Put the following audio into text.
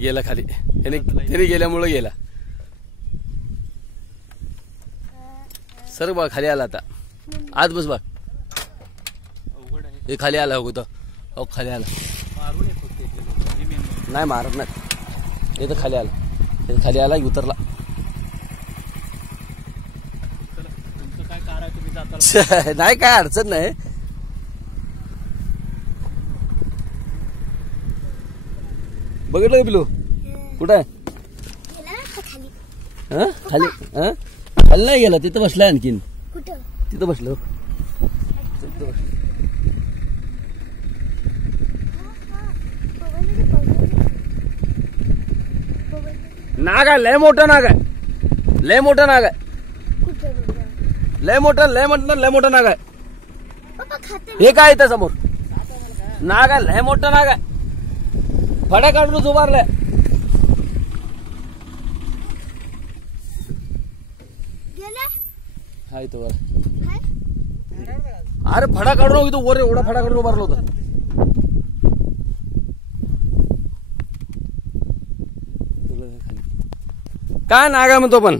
गेला खाली, त्याने गेल्यामुळे गेला. सर बघ खाली आला आता, आज बस बघ. हे खाली आला होतं, अहो खाली आला. नाही मारत नाही, हे तर खाली आला, हे खाली आला उतरला. नाही काय अडचण नाही. बघितलं का पिलू कुठं आहे? खाली खाली नाही गेला, तिथं बसलाय आणखीन. तिथं बसलो, नाग आहे, लय मोठा नाग आहे, लय मोठा नाग आहे, लय मोठा नाग आहे. हे काय इथं समोर नाग आहे, लय मोठा नाग आहे. फड्या काढून उभारलाय. हाय तो अरे फडा काढून इथं वर एवढा फडा काढून उभारला होता. काय नाग आहे म्हणतो पण